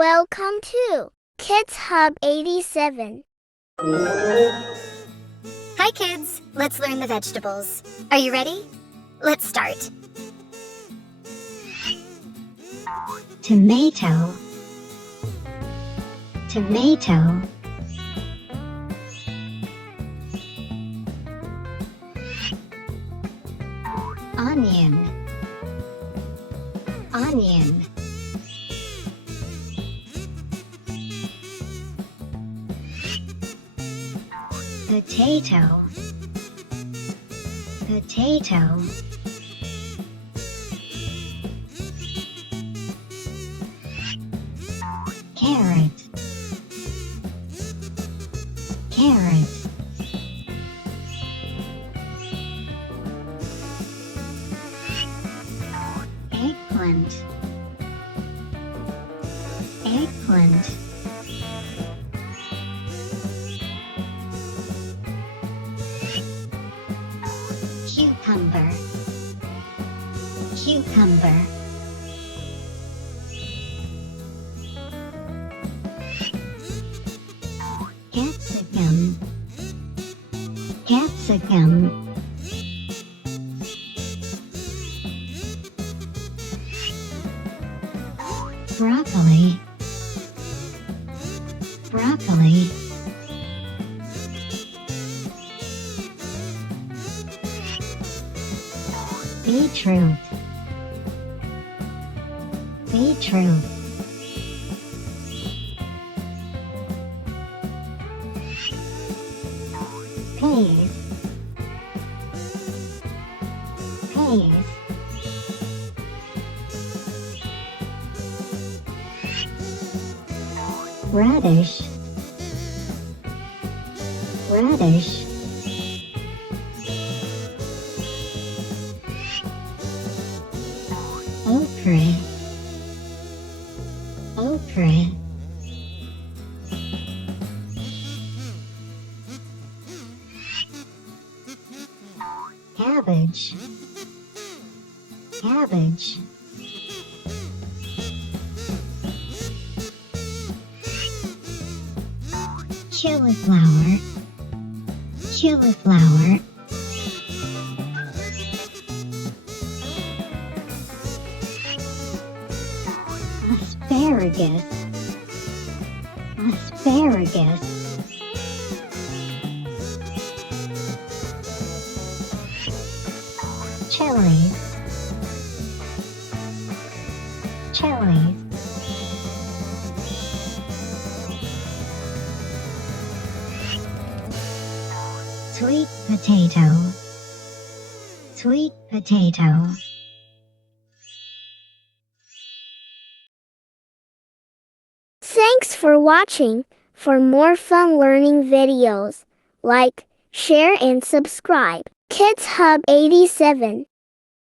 Welcome to Kids Hub 87. Hi kids, let's learn the vegetables. Are you ready? Let's start. Tomato, tomato. Onion, onion. Potato, potato. Carrot, carrot. Eggplant, eggplant. Cucumber, cucumber. Capsicum, capsicum. Broccoli, broccoli. Beetroot, beetroot. Peas, peas. Radish, radish. Okra, okra. Cabbage, cabbage. Cauliflower, cauliflower. Asparagus, asparagus. Chilies, chilies. Sweet potato, sweet potato. Thanks for watching. For more fun learning videos, like, share and subscribe. Kids Hub 87.